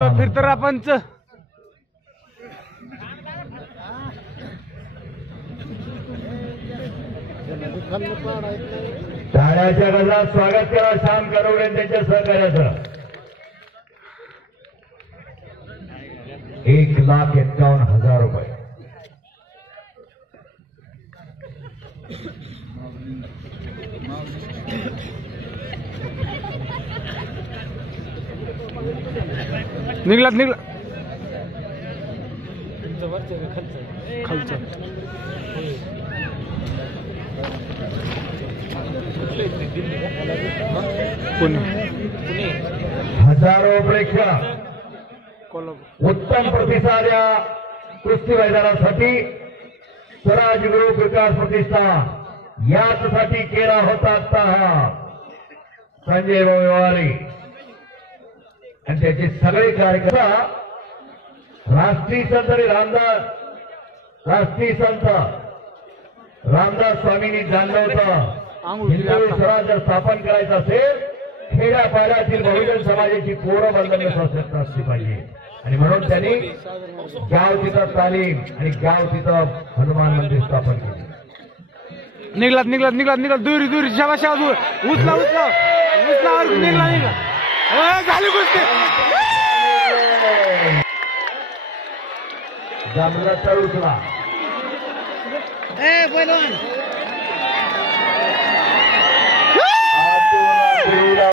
फिरतरा पंच टाळ्याच्या गजरात स्वागत करा श्याम करवडे त्यांच्या सहकार्याचं 1,51,000 रुपये. निघलात निघला खालचं पुणे हजारो प्रेक्षक उत्तम प्रतिसाद या कुस्ती मैदानासाठी स्वराज ग्रुप विकास प्रतिष्ठान यासाठी केला होता आता हा संजय व्यवहारी आणि त्याचे सगळे कार्यक्रम राष्ट्रीय संत रामदास स्वामींनी जाणलं होतं. हिंदू स्वराज जर स्थापन करायचं असेल खेड्यापाड्यातील बहुजन समाजाची पोरं बंधन स्वातंत्र्य असली पाहिजे आणि म्हणून त्यांनी गाव तिथं तालीम आणि गाव तिथं हनुमान मंदिर स्थापन केले. निघलात निघलात निघलात निघलात दुरी दुरी शाबाश शाबास उचला उचला उचला निघला निघला झाली गोष्टी जमला तर उचला. ए पहिलवान